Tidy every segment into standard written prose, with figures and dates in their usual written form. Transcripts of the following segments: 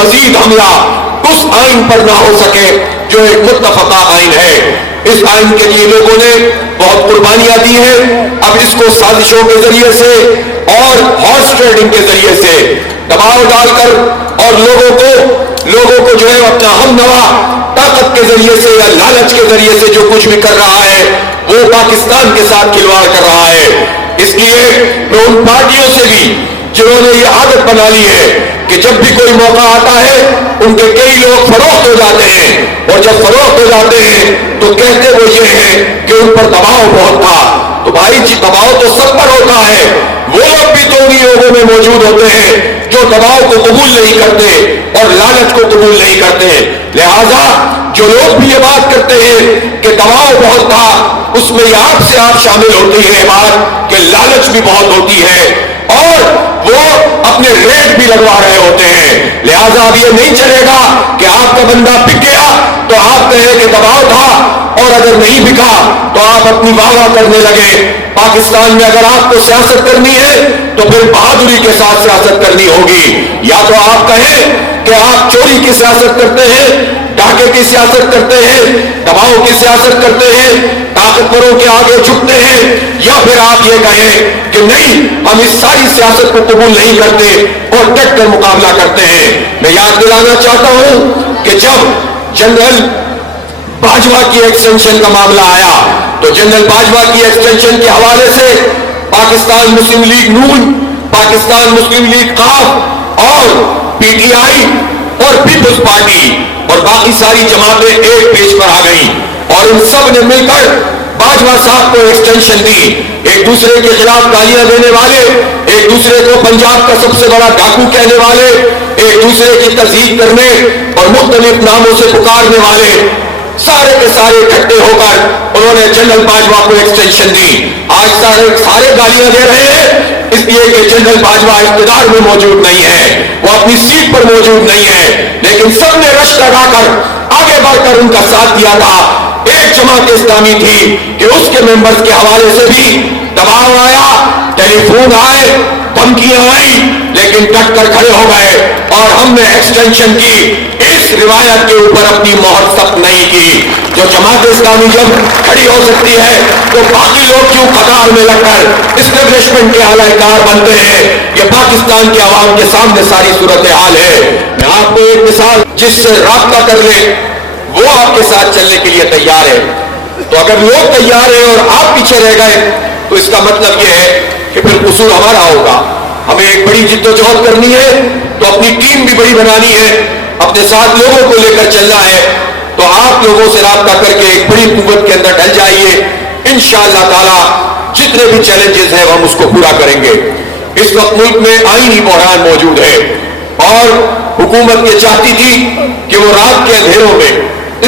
مزید حملہ اس آئین پر نہ ہو سکے جو ایک متفقہ آئین ہے۔ اس آئین کے لیے لوگوں نے بہت قربانیاں دی ہیں۔ اب اس کو سازشوں کے ذریعے سے اور ہارس ٹریڈنگ کے ذریعے سے دباؤ ڈال کر اور لوگوں کو جو ہے اپنا ہم نوا طاقت کے ذریعے سے یا لالچ کے ذریعے سے جو کچھ بھی کر رہا ہے وہ پاکستان کے ساتھ کھلواڑ کر رہا ہے۔ اس لیے میں ان پارٹیوں سے بھی جنہوں نے یہ عادت بنا لی ہے کہ جب بھی کوئی موقع آتا ہے ان کے کئی لوگ فروخت ہو جاتے ہیں، اور جب فروخت ہو جاتے ہیں تو کہتے وہ یہ ہیں کہ ان پر دباؤ بہت تھا۔ تو بھائی جی دباؤ تو سب پر ہوتا ہے، وہ لوگ بھی تو انہی لوگوں میں موجود ہوتے ہیں جو دباؤ کو قبول نہیں کرتے اور لالچ کو قبول نہیں کرتے۔ لہذا جو لوگ بھی یہ بات کرتے ہیں کہ دباؤ بہت تھا، اس میں آپ سے آپ شامل ہوتی ہے بات کہ لالچ بھی بہت ہوتی ہے اور وہ اپنے ریٹ بھی لگوا رہے ہوتے ہیں۔ لہذا اب یہ نہیں چلے گا کہ آپ کا بندہ بک گیا تو آپ کہیں کہ دباؤ تھا، اور اگر نہیں بکا تو آپ اپنی واہ واہ کرنے لگے۔ پاکستان میں اگر آپ کو سیاست کرنی ہے تو پھر بہادری کے ساتھ سیاست کرنی ہوگی، یا تو آپ کہیں کہ آپ چوری کی سیاست کرتے ہیں، ڈاکے کی سیاست کرتے ہیں، دباؤ کی سیاست کرتے ہیں، طاقتوروں کے آگے جھکتے ہیں، یا پھر آپ یہ کہیں کہ نہیں ہم اس ساری سیاست کو قبول نہیں کرتے اور ڈٹ کر مقابلہ کرتے ہیں۔ میں یاد دلانا چاہتا ہوں کہ جب جنرل باجوہ کی ایکسٹینشن کا معاملہ آیا تو جنرل باجوہ کی ایکسٹینشن کے حوالے سے پاکستان مسلم لیگ نون، پاکستان مسلم لیگ قاف اور پی ٹی آئی اور پیپلز پارٹی اور باقی ساری جماعتیں ایک پیج پر آ گئیں اور ان سب نے مل کر باجوہ صاحب کو ایکسٹینشن دی۔ ایک دوسرے کے خلاف گالیاں دینے والے، ایک دوسرے کو پنجاب کا سب سے بڑا ڈاکو کہنے والے، ایک دوسرے کی تذہیب کرنے اور مختلف ناموں سے پکارنے والے، سارے کے سارے اکٹھے ہو کر انہوں نے جنرل باجوہ کو ایکسٹینشن دی۔ آج سارے گالیاں دے رہے ہیں اس لیے کہ جنرل باجوہ اقتدار میں موجود نہیں ہے، وہ اپنی سیٹ پر موجود نہیں ہے، لیکن سب نے رش لگا کر آگے بڑھ کر ان کا ساتھ دیا تھا۔ ایک جماعت اسلامی تھی کہ اس کے ممبرز کے حوالے سے بھی دباؤ آیا، ٹیلی فون آئے، دھمکیاں آئیں، لیکن ڈٹ کر کھڑے ہو گئے اور ہم نے ایکسٹینشن کی۔ اس روایت کے اوپر اپنی مہر سخت نہیں کی۔ جو جماعت اسلامی جب کھڑی ہو سکتی ہے تو باقی لوگ کیوں قطار میں لگ کر اسٹیبلشمنٹ کے اعلی کار بنتے ہیں؟ یہ پاکستان کے عوام کے سامنے ساری صورتحال ہے۔ میں آپ کو ایک مثال، جس سے رابطہ کر لے وہ آپ کے ساتھ چلنے کے لیے تیار ہے، تو اگر لوگ تیار ہیں اور آپ پیچھے رہ گئے تو اس کا مطلب یہ ہے کہ پھر قصور ہمارا ہوگا۔ ہمیں ایک بڑی جدوجہد کرنی ہے تو اپنی ٹیم بھی بڑی بنانی ہے، اپنے ساتھ لوگوں کو لے کر چلنا ہے، تو آپ لوگوں سے رابطہ کر کے ایک بڑی قوت کے اندر ڈھل جائیے۔ انشاءاللہ تعالی جتنے بھی چیلنجز ہیں ہم اس کو پورا کریں گے۔ اس وقت ملک میں آئینی بحران موجود ہے اور حکومت یہ چاہتی تھی کہ وہ رات کے اندھیروں میں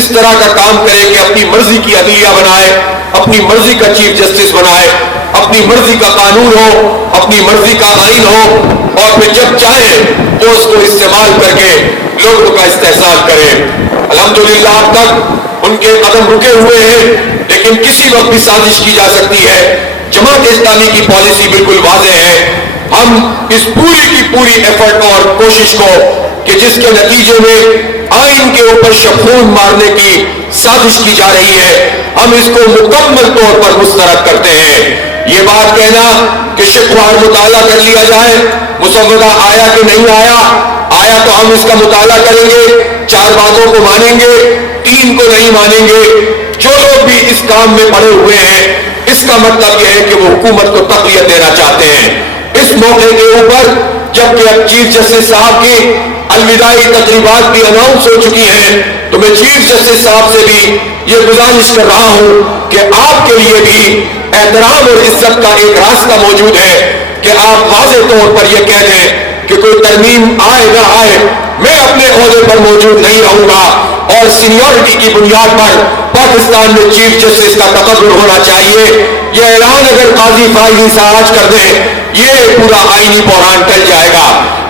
اس طرح کا کام کرے کہ اپنی مرضی کی عدلیہ بنائے، اپنی مرضی کا چیف جسٹس بنائے، اپنی مرضی کا قانون ہو، اپنی مرضی کا آئین ہو، اور پھر جب چاہے تو اس کو استعمال کر کے لوگوں کا استحصال کرے۔ الحمدللہ اب تک ان کے قدم رکے ہوئے ہیں، لیکن کسی وقت بھی سازش کی جا سکتی ہے۔ جماعت اسلامی کی پالیسی بالکل واضح ہے۔ ہم اس پوری کی پوری ایفرٹ اور کوشش کو کہ جس کے نتیجے میں آئین کے اوپر شبخون مارنے کی سازش کی جا رہی ہے، ہم اس کو مکمل طور پر مسترد کرتے ہیں۔ یہ بات کہنا کہ شکوار مطالعہ کر لیا جائے، مسودہ آیا کہ نہیں آیا، آیا تو ہم اس کا مطالعہ کریں گے، 4 باتوں کو مانیں گے، 3 کو نہیں مانیں گے۔ جو لوگ بھی اس کام میں پڑے ہوئے ہیں اس کا مطلب یہ ہے کہ وہ حکومت کو تقویت دینا چاہتے ہیں۔ اس موقع کے اوپر جبکہ اب چیف جسٹس صاحب کی الوداعی تقریبات بھی اناؤنس ہو چکی ہیں، تو میں چیف جسٹس صاحب سے بھی یہ گزارش کر رہا ہوں کہ آپ کے لیے بھی احترام اور عزت کا ایک راستہ موجود ہے کہ آپ واضح طور پر یہ کہہ دیں کہ کوئی ترمیم آئے نہ آئے میں اپنے عہدے پر موجود نہیں رہوں گا، اور سینیورٹی کی بنیاد پر پاکستان میں چیف جسٹس کا تقرر ہونا چاہیے۔ یہ اعلان اگر قاضی فائزی صاحب آج کر دیں یہ پورا آئینی بحران ٹل جائے گا۔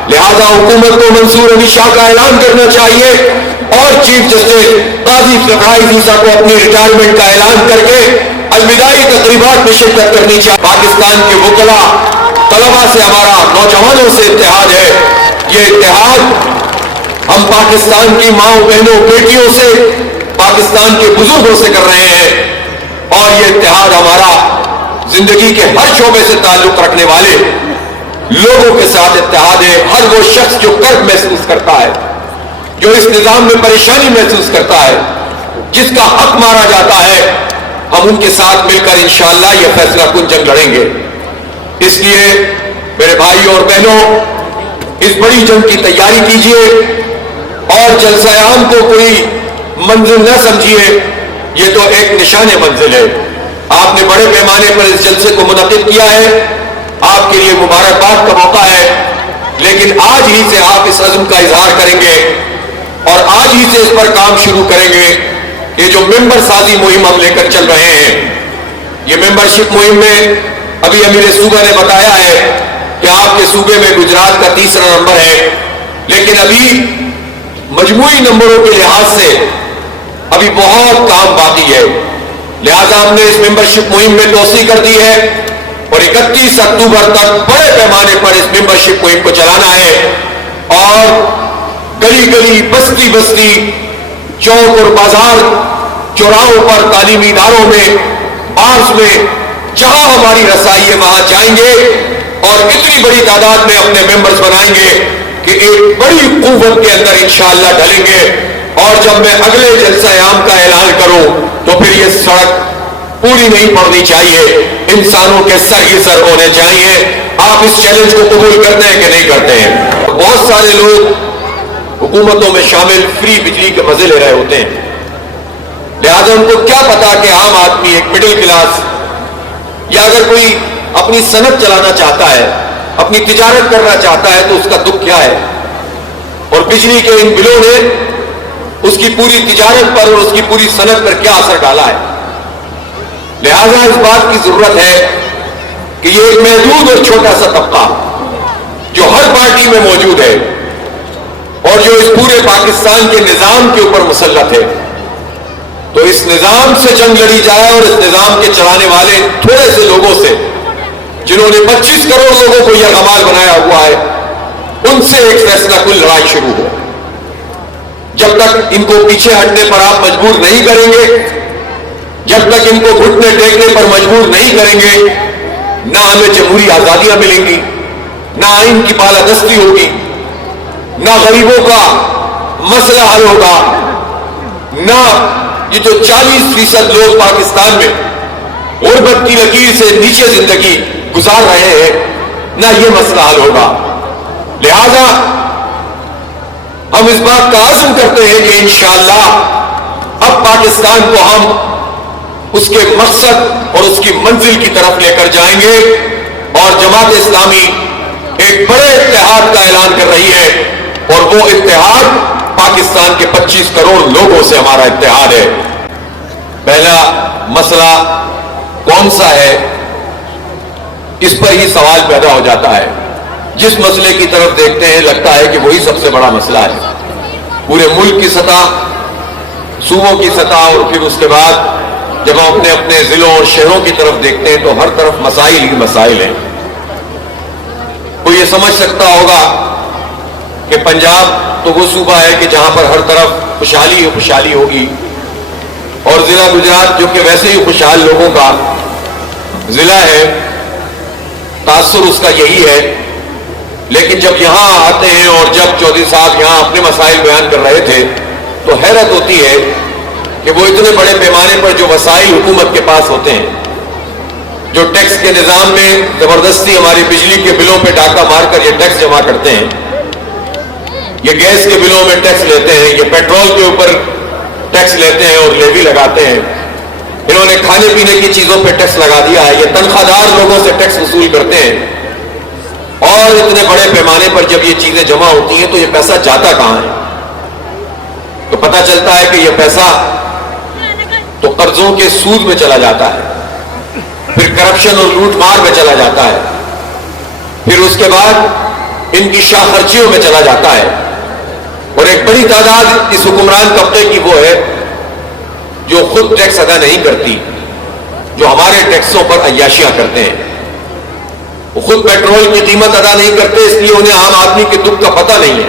لہذا حکومت کو منصور علی شاہ کا اعلان کرنا چاہیے اور چیف جسٹس قاضی فائزی صاحب کو اپنی ریٹائرمنٹ کا اعلان کر کے الوداعی تقریبات میں شرکت کرنی چاہیے۔ پاکستان کے وکلاء طلباء سے ہمارا نوجوانوں سے اتحاد ہے، یہ اتحاد ہم پاکستان کی ماؤں بہنوں بیٹیوں سے, پاکستان کے بزرگوں سے کر رہے ہیں, اور یہ اتحاد ہمارا زندگی کے ہر شعبے سے تعلق رکھنے والے لوگوں کے ساتھ اتحاد ہے. ہر وہ شخص جو کرب محسوس کرتا ہے, جو اس نظام میں پریشانی محسوس کرتا ہے, جس کا حق مارا جاتا ہے, ہم ان کے ساتھ مل کر انشاءاللہ یہ فیصلہ کن جنگ لڑیں گے. اس لیے میرے بھائیوں اور بہنوں, اس بڑی جنگ کی تیاری کیجیے اور جلسہ عام کو کوئی منزل نہ سمجھیے, یہ تو ایک نشان منزل ہے. آپ نے بڑے پیمانے پر اس جلسے کو منعقد کیا ہے, آپ کے لیے مبارکباد کا موقع ہے, لیکن آج ہی سے آپ اس عزم کا اظہار کریں گے اور آج ہی سے اس پر کام شروع کریں گے. یہ جو ممبر سازی مہم ہم لے کر چل رہے ہیں, یہ ممبرشپ مہم میں ابھی امیر صوبہ نے بتایا ہے کہ آپ کے صوبے میں گجرات کا 3 نمبر ہے, لیکن ابھی مجموعی نمبروں کے لحاظ سے ابھی بہت کام باقی ہے. لہذا ہم نے اس ممبرشپ مہم میں توسیع کر دی ہے اور 31 اکتوبر تک بڑے پیمانے پر اس ممبرشپ مہم کو چلانا ہے, اور گلی گلی, بستی بستی, چوک اور بازار, چوراہوں پر, تعلیمی اداروں میں, بارز میں, جہاں ہماری رسائی ہے وہاں جائیں گے اور اتنی بڑی تعداد میں اپنے ممبرز بنائیں گے کہ ایک بڑی قوت کے اندر انشاءاللہ ڈلیں گے. اور جب میں اگلے جلسہ عام کا اعلان کروں تو پھر یہ سڑک پوری نہیں پڑنی چاہیے, انسانوں کے سر ہی سر ہونے چاہیے. آپ اس چیلنج کو قبول کرتے ہیں کہ نہیں کرتے ہیں؟ بہت سارے لوگ حکومتوں میں شامل فری بجلی کے مزے لے رہے ہوتے ہیں, لہذا ان کو کیا پتا کہ عام آدمی, ایک مڈل کلاس, یا اگر کوئی اپنی صنعت چلانا چاہتا ہے, اپنی تجارت کرنا چاہتا ہے تو اس کا دکھ کیا ہے. اور بجلی کے ان بلوں نے اس کی پوری تجارت پر اور اس کی پوری صنعت پر کیا اثر ڈالا ہے. لہذا اس بات کی ضرورت ہے کہ یہ ایک محدود اور چھوٹا سا طبقہ جو ہر پارٹی میں موجود ہے اور جو اس پورے پاکستان کے نظام کے اوپر مسلط ہے, تو اس نظام سے جنگ لڑی جائے اور اس نظام کے چلانے والے تھوڑے سے لوگوں سے, جنہوں نے 25 کروڑ لوگوں کو یہ غمال بنایا ہوا ہے, ان سے ایک فیصلہ کن لڑائی شروع ہو. جب تک ان کو پیچھے ہٹنے پر آپ مجبور نہیں کریں گے, جب تک ان کو گھٹنے ٹیکنے پر مجبور نہیں کریں گے, نہ ہمیں جمہوری آزادیاں ملیں گی, نہ آئین کی بالادستی ہوگی, نہ غریبوں کا مسئلہ حل ہوگا, نہ یہ جو 40% لوگ پاکستان میں غربت کی لکیر سے نیچے زندگی گزار رہے ہیں, نہ یہ مسئلہ حل ہوگا. لہذا ہم اس بات کا عزم کرتے ہیں کہ انشاءاللہ اب پاکستان کو ہم اس کے مقصد اور اس کی منزل کی طرف لے کر جائیں گے, اور جماعت اسلامی ایک بڑے اتحاد کا اعلان کر رہی ہے, اور وہ اتحاد پاکستان کے 25 کروڑ لوگوں سے ہمارا اتحاد ہے. پہلا مسئلہ کون سا ہے, اس پر ہی سوال پیدا ہو جاتا ہے. جس مسئلے کی طرف دیکھتے ہیں لگتا ہے کہ وہی سب سے بڑا مسئلہ ہے. پورے ملک کی سطح, صوبوں کی سطح, اور پھر اس کے بعد جب ہم اپنے ضلعوں اور شہروں کی طرف دیکھتے ہیں تو ہر طرف مسائل ہی مسائل ہیں. کوئی یہ سمجھ سکتا ہوگا کہ پنجاب تو وہ صوبہ ہے کہ جہاں پر ہر طرف خوشحالی خوشحالی ہوگی, اور ضلع گجرات جو کہ ویسے ہی خوشحال لوگوں کا ضلع ہے, تاثر اس کا یہی ہے. لیکن جب یہاں آتے ہیں اور جب چودھری صاحب یہاں اپنے مسائل بیان کر رہے تھے تو حیرت ہوتی ہے کہ وہ اتنے بڑے پیمانے پر جو وسائل حکومت کے پاس ہوتے ہیں, جو ٹیکس کے نظام میں زبردستی ہماری بجلی کے بلوں پہ ڈاکہ مار کر یہ ٹیکس جمع کرتے ہیں, یہ گیس کے بلوں میں ٹیکس لیتے ہیں, یہ پیٹرول کے اوپر ٹیکس لیتے ہیں اور لیوی لگاتے ہیں, انہوں نے کھانے پینے کی چیزوں پہ ٹیکس لگا دیا ہے, یہ تنخواہ دار لوگوں سے ٹیکس وصول کرتے ہیں. اور اتنے بڑے پیمانے پر جب یہ چیزیں جمع ہوتی ہیں تو یہ پیسہ جاتا کہاں ہے؟ تو پتہ چلتا ہے کہ یہ پیسہ تو قرضوں کے سود میں چلا جاتا ہے, پھر کرپشن اور لوٹ مار میں چلا جاتا ہے, پھر اس کے بعد ان کی شاہ خرچیوں میں چلا جاتا ہے. اور ایک بڑی تعداد اس حکمران طبقے کی وہ ہے جو خود ٹیکس ادا نہیں کرتی, جو ہمارے ٹیکسوں پر عیاشیاں کرتے ہیں. وہ خود پیٹرول کی قیمت ادا نہیں کرتے, اس لیے انہیں عام آدمی کے دکھ کا پتہ نہیں ہے.